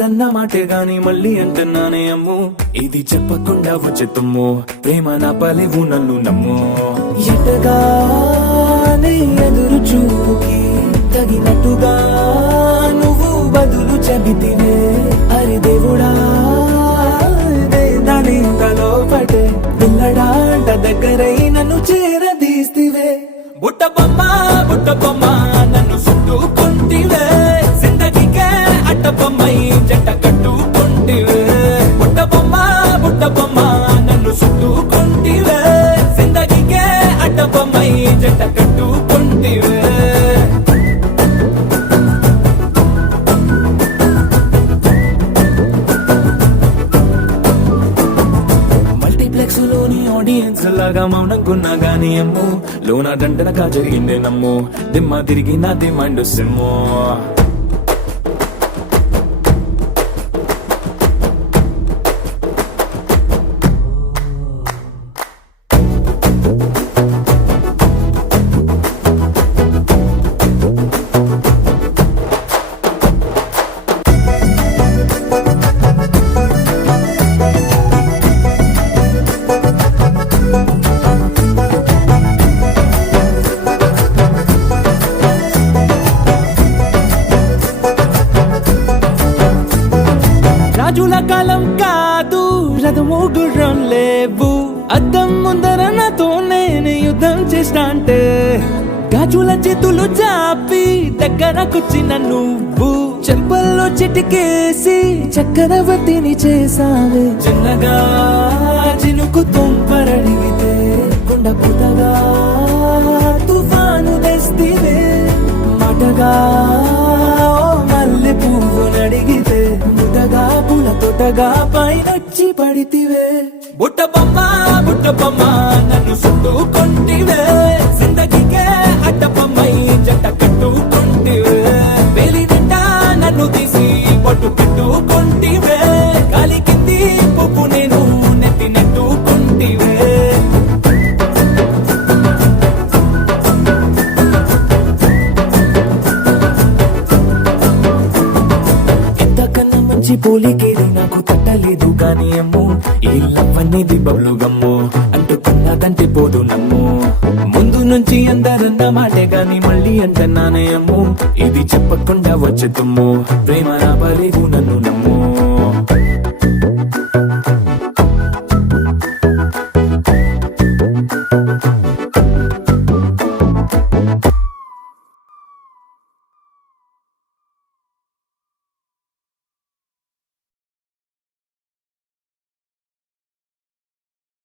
రన్న మాటే గాని మళ్ళీ అంటున్నానే అమ్ము ఇది చెప్పకుండా వచ్చే తుమ్ము ప్రేమ నా పలేవు నన్ను నమ్ము ఎటగానే ఎదురు చూకి తగినట్టుగా నువ్వు బదులు చెబితివే అరి దేవుడా దాని తలో పటే పిల్లడాంట దగ్గరై నన్ను చేరదీస్తివే బుట్ట బొమ్మ నన్ను చుట్టుకుంటివే జిందగీకే అట్టబొమ్మై జంట కట్టుకుంటివే బుట్ట బొమ్మ నన్ను చుట్టుకుంటివే జిందగీకే అట్టబొమ్మై జంట కట్టుకుంటివే మల్టీప్లెక్స్ లోని ఆడియన్స్ లాగా మౌనంకున్నా గానీ అమ్ము లోన దండనగా జరిగిందే నమ్ము దిమ్మ తిరిగి నా దిమ్మండు సిమ్ము రాజుల కాలం కాదు రథము గుర్రం లేవు అద్దం ముందర నాతో నేను యుద్ధం చేస్తా అంటే గాజుల చేతులు చాపి దగ్గరకొచ్చిన నువ్వు చెంపల్లో చిటికేసి చక్రవర్తిని చేసావే చిన్నగా చినుకు తుంపరడిగితే కొండ పుటగా తుఫాను తెస్తివే మాటగా మల్లె పువ్వు నడిగితే ముదగా పుల తొటగా పైనొచ్చి పడితివే బుట్ట బొమ్మ నన్ను చుట్టుకుంటివే జిందగీకే అట్టబొమ్మై జంట కట్టుకుంటివే వేలి నిండా నన్ను తీసి పట్టు పెట్టుకుంటివే గాలి కింది పువ్వు నేను నెత్తి నెట్టుకుంటివే మంచి పోలికేది నాకు తట్టలేదు కానీ అమ్ము ఈ లవ్ అనేది బబ్లు గమ్ము అంటుకున్నదంటే పోదు నమ్ము ముందు నుంచి అందరన్న మాటే గాని మళ్ళీ అంటున్నానే అమ్ము ఇది చెప్పకుండా వచ్చే తుమ్ము ప్రేమ నా పలేవు